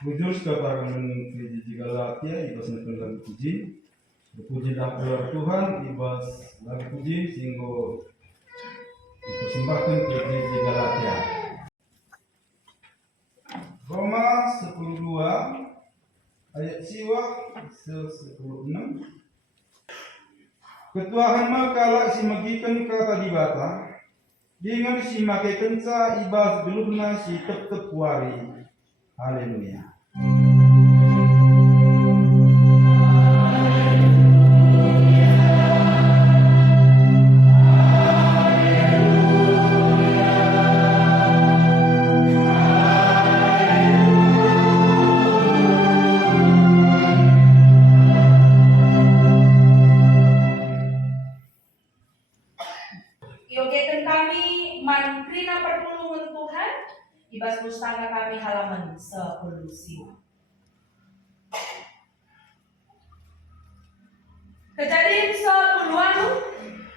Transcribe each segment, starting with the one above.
Kudus kepada di Galatia ibas nukun lagu puji. Berpujilah kepada Tuhan ibas lagu puji sehingga dipersembahkan ke di Galatia. Roma 10:2 ayat siwa 10:6. Ketuahan makalah si magikan kata dibata dengan si makai kenca ibas gelubna si tep wari. Haleluya. Yogekan kami mankrina pertulungan Tuhan ibas pustaka kami halaman 10 siwa. Kejadian 10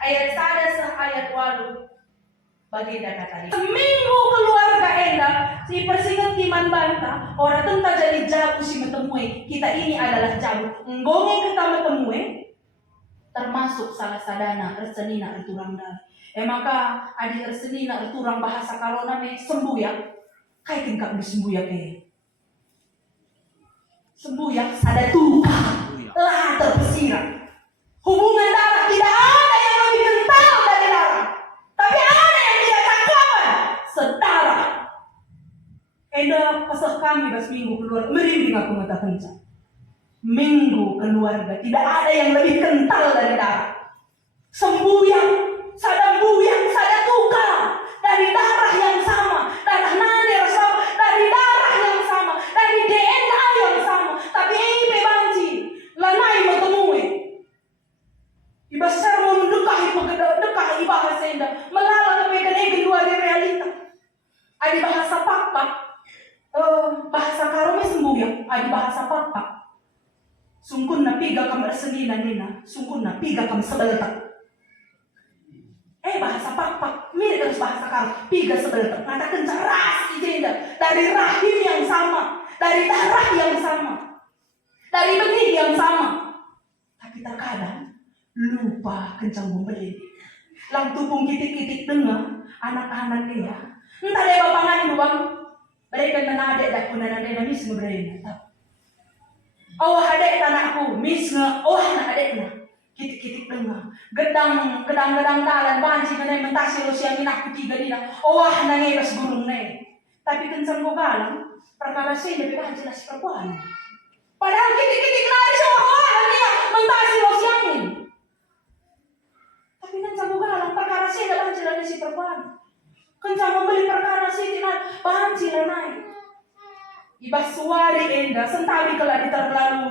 ayat 1 ayat 8 baginda kata seminggu keluarga enda si persingat timan banta orang tentang jadi jabu si metemui kita ini adalah jabu ngonge kita metemui termasuk salah sadana ersenina erturang dari maka adi ersenina erturang bahasa karona me sembuh ya kai tingkat sembuh ya sembuh ya ada tuka lah terpesirat hubungan darah tidak ada yang lebih kental dari darah tapi ada yang tidak cakapan setara enda pasal kami bas minggu keluar merinding aku mata kencang minggu keluarga tidak ada yang lebih kental dari darah sembuyang sadambuyang sadatuka dari darah yang sama darah nadir sama dari darah yang sama dari DNA yang sama tapi ini banci lanai metemui ibas sermon dekah ibahasa enda melala kepekan egen dua di realita adi bahasa pakpak bahasa karome sembuyang adi bahasa pakpak sungkun na piga kam ersenina nina sungkun na piga kam sebeletak bahasa pakpak mirip dengan bahasa karo piga sebeletak ngatakan ras ijenda dari rahim yang sama dari darah yang sama dari benih yang sama tapi terkadang lupa kencang membeli lang tupung kitik-kitik dengar anak-anak dia entah deh bapangan doang mereka menadek dak punana mis ngebrena oh adek tanahku mis nge oh anak adeknya kitik-kitik dengar gedang talan banci menai mentasi lo siang aku tiga dina oh nangai bas gurung nai tapi kencang go galang perkara sih lebih kan jelas perempuan padahal kitik-kitik nari sama dia mentasi lo siang tapi kencang go galang perkara sih lebih kan jelas si perempuan kencang membeli perkara sih tina banci lah nai ibas suari enda sentawi kalau terlalu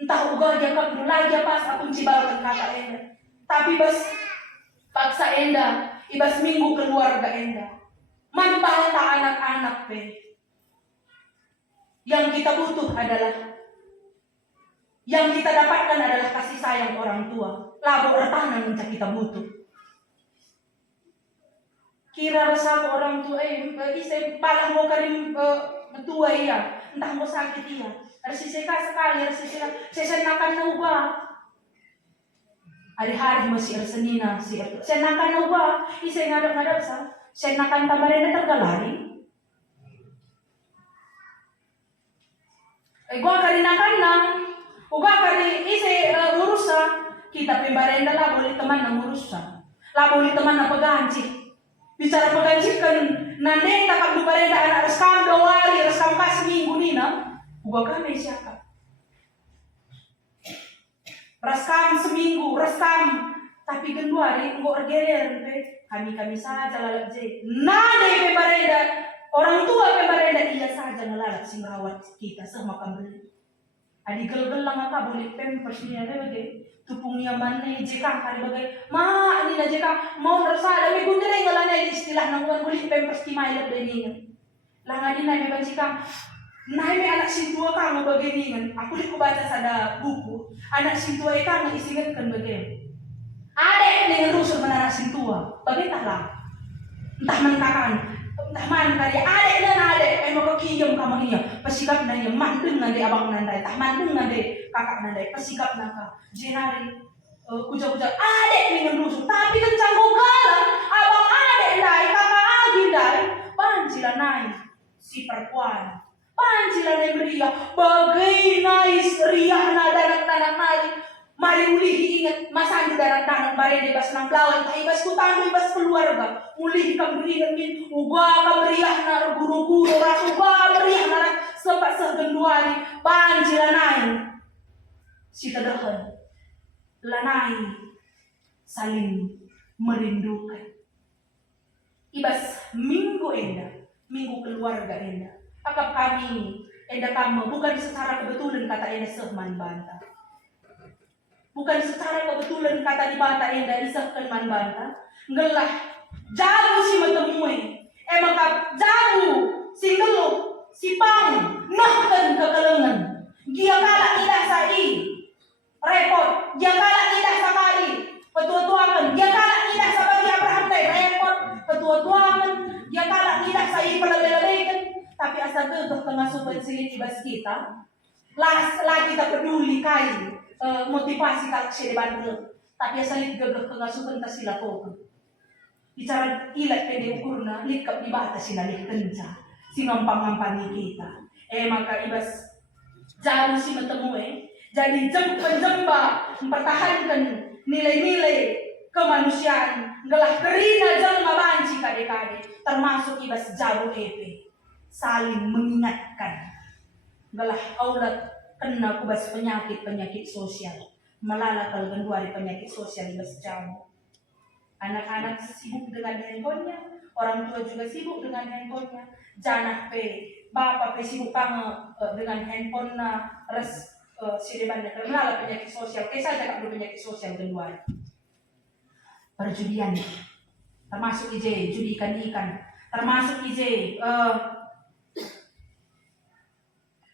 entah uga dia kak lagi pas aku cibalan kata enda tapi bas paksa enda ibas minggu keluarga enda mantau tak anak-anak pe yang kita butuh adalah yang kita dapatkan adalah kasih sayang orang tua labu ertanan yang kita butuh kira rasa orang tua ise balang mau karim tua iya entah mau sakit iya arsiseka sekali arsiseka sesenakan nauba hari-hari masih arsenina si senakan nauba ise ngadap sa senakan tamarena tergalari gua karinakan na uga kari ise ngurusa kita pembarenda lah boleh teman na ngurusa lah boleh teman na peganci bicara peganjikan nande takak dubarenda anak reskam dowari reskam pas minggu nina uga kami siapa reskam seminggu reskam tapi genduari engko ergeler kami saja lalak je nade pebarenda orang tua pebarenda iya saja ngelalak sing rawat kita sama kambeli adi gel-gelang aka boleh pempers ni ada bagai tupungnya mana jekang kali bagai ma ini na jekang mau rasa ada me gundere ngalana istilah nang wan boleh pempers ti mai lebih ni lang adi na me bancikang nah me anak sintua kang bagai ni aku lihat baca sada buku anak sintua ikang isingat kan bagai ada dengan rusuh anak sintua bagai tak lah entah mentakan Tahman kali adek dan adek emang kekiyam kamu iya pasikap na iya mandeng nande abang nandai tah mandeng nande kakak nandai pasikap naka jenari kuja-kuja adek minum rusuh tapi kencang galang abang adek dai kakak agi dai pancila naik si perempuan pancila naik meriah bagai nais riah nadanak naik mari ulihi ingat masa andi danak bare di bas nang lawan ta ibas kutang ibas keluarga ulihi kam ingat min uga kam meriah na guru-guru ras uga meriah na sepak segenduari pancila naik si tadahan lanai saling merindukan ibas minggu enda minggu keluarga enda akap kami enda kamu bukan secara kebetulan kata enda sehman banta bukan secara kebetulan kata di banta enda isahkan man banta ngelah jago si metemui emang kap jago si ngeluh si pang nahkan kekalengan dia kalah tidak sai repot dia kalah tidak sakali petua-tuakan dia kalah tidak sabagi Abraham teh repot petua-tuakan dia kalah tidak sai pelale-lalekan tapi asal gegeh pengasupan silit ibas kita lagi kita peduli kai motivasi tak sih bantu tapi asal gegeh pengasupan tak sila kok bicara ilat pede ukurna likap di batas sila kenca si ngampang-ngampani kita maka ibas jauh si metemui jadi penjemba mempertahankan nilai-nilai kemanusiaan gelah kerina jengma banci kade-kade termasuk ibas jauh EP saling mengingatkan gelah aulat kena kubas penyakit sosial melalakal genduari penyakit sosial ibas jauh anak-anak sibuk dengan handphonenya orang tua juga sibuk dengan handphonenya janah pe bapak pe sibuk dengan handphone res sidebannya terlalu penyakit sosial kayak saja kalau penyakit sosial kedua perjudian termasuk judi ikan termasuk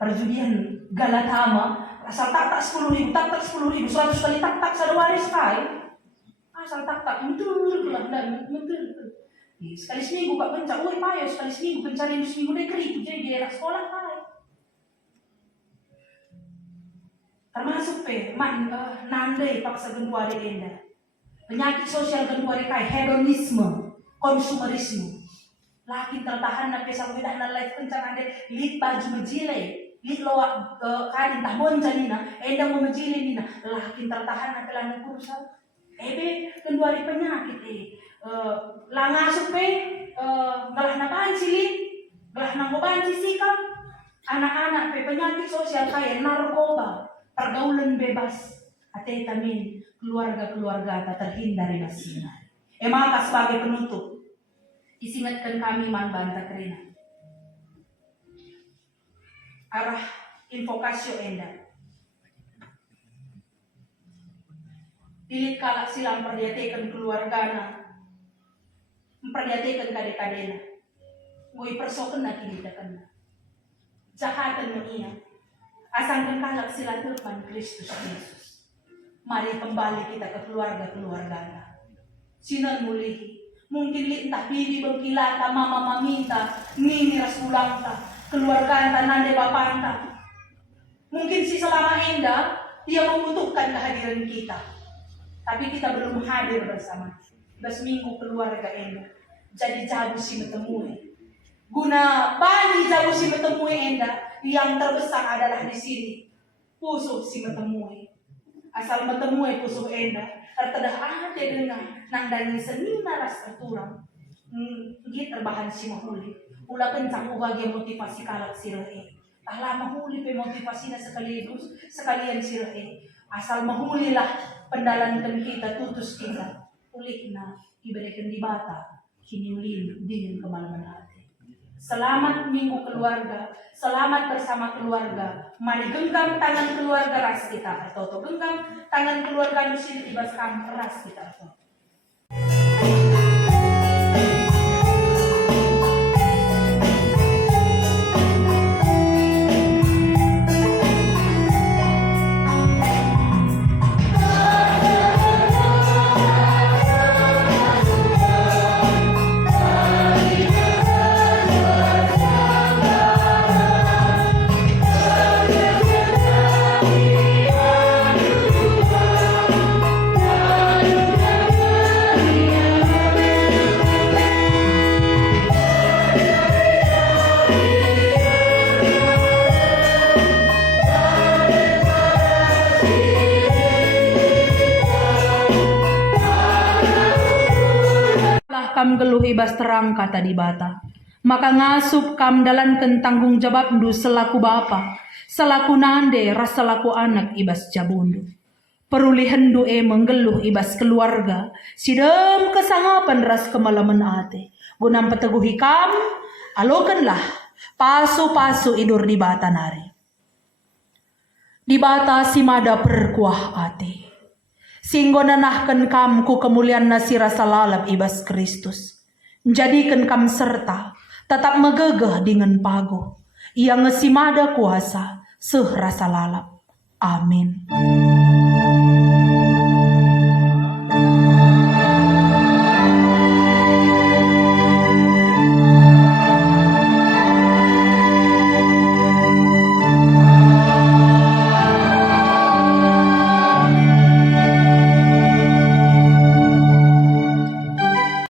perjudian galatama asal tak 10.000 tak 10.000 100 kali tak satu hari sekali asal tak mentul dan mentul sekali seminggu kak pencak payo sekali seminggu pencari seminggu deh kerip jadi di anak sekolah kai termasuk nandai paksa genduari enda penyakit sosial genduari kai hedonisme konsumerisme lakin tertahan na pesa widah na life kencang ande lit baju menjile lit loa kadin tahun janina enda mau menjile nina lakin tertahan na pelan kursa genduari penyakit langasuk galah na pancili galah na banci sikap anak-anak penyakit sosial kaya narkoba pergaulan bebas atetamin keluarga-keluarga tak terhindar dari masina. Maka sebagai penutup disingatkan kami manbanta kerina arah invokasio enda dilit kalak silang perdiatekan keluargana memperdiatekan kade-kadena ngoi persoken na kinitakan jahatan mo iya asangkan kalak sila Tuhan Kristus Yesus. Mari kembali kita ke keluarga-keluarga. Sinan mulihi. Mungkin lintah bibi bengkilata, mama maminta, nini rasulangta, keluarga anta nande bapanta. Mungkin si selama enda, dia membutuhkan kehadiran kita. Tapi kita belum hadir bersama. Minggu keluarga enda. Jadi jabu si metemui. Guna bagi jabu si metemui enda, yang terbesar adalah di sini pusuk si metemui asal metemui pusuk enda tertedah ada dengan nang dani seni naras terturang gitu terbahan si mahuli ulah kencang bagian motivasi kalak sirahe tak lama mahuli pe motivasinya sekalian sirahe asal mahulilah pendalankan kita tutus kita ulihna iberikan di bata kini ulin dingin kemalaman hati. Selamat minggu keluarga, selamat bersama keluarga. Mari genggam tangan keluarga ras kita atau genggam tangan keluarga nusin ibas kam ras kita atau. kam geluh ibas terang kata di bata. Maka ngasup kam dalankan tanggung jawab ndu selaku bapa, selaku nande ras selaku anak ibas jabundu. Peruli hendu menggeluh ibas keluarga, sidem kesangapan ras kemalaman ate. Gunam peteguhi kam, alokanlah pasu-pasu idur di bata nari. Di bata si mada perkuah ate. Singgo nanahkan kam ku kemuliaan nasi rasa lalap ibas Kristus. Jadikan kam serta tetap megegeh dengan pago. Ia ngesimada kuasa seh rasa lalap. Amin.